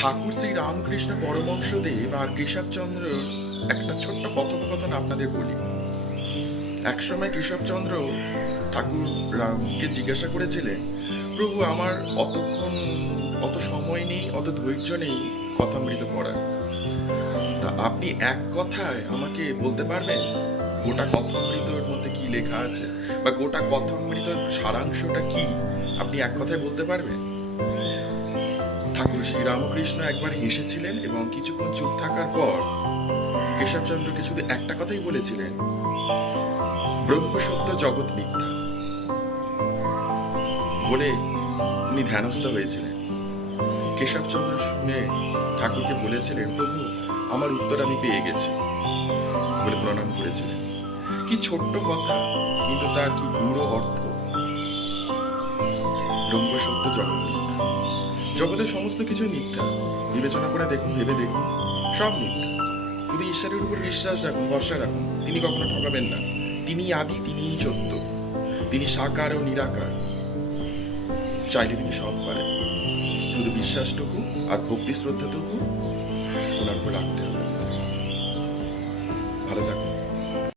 ঠাকুর শ্রী রামকৃষ্ণ পরমহংসদেব আর কেশবচন্দ্র একটা ছোট্ট কথোপকথন আপনাদের বলি। একসময় কেশবচন্দ্র ঠাকুর রামকে জিজ্ঞাসা করেছিলেন, প্রভু আমার অত সময় নেই, অত ধৈর্য নেই কথামৃত পড়ার, তা আপনি এক কথায় আমাকে বলতে পারবেন গোটা কথামৃতর মধ্যে কি লেখা আছে, বা গোটা কথামৃতর সারাংশটা কি আপনি এক কথায় বলতে পারবেন? ঠাকুর শ্রীরামকৃষ্ণ একবার হেসেছিলেন এবং কিছুক্ষণ চুপ থাকার পর কেশবচন্দ্রকে শুধু একটা কথাই বলেছিলেন, ব্রহ্ম সত্য জগৎ মিথ্যা, বলে উনি ধ্যানস্থ হয়েছিলেন। কেশবচন্দ্র শুনে ঠাকুরকে বলেছিলেন, প্রভু আমার উত্তর আমি পেয়ে গেছি, বলে প্রণাম করেছিলেন। কি ছোট্ট কথা, কিন্তু তার কি গূঢ় অর্থ। ব্রহ্ম সত্য জগৎ মিথ্যা, জগতের সমস্ত কিছু মিথ্যা। বিবেচনা করে দেখুন, ভেবে দেখুন, সব মিথ্যা। শুধু ঈশ্বরের উপর বিশ্বাস রাখুন, ভরসা রাখুন, তিনি কখনো ঠকাবেন না। তিনি আদি, তিনিই সত্য, তিনি সাকার ও নিরাকার। চাইলে তিনি সব পারেন, শুধু বিশ্বাসটুকু আর ভক্তি শ্রদ্ধাটুকু ওনার উপর রাখতে হবে। ভালো থাকুন।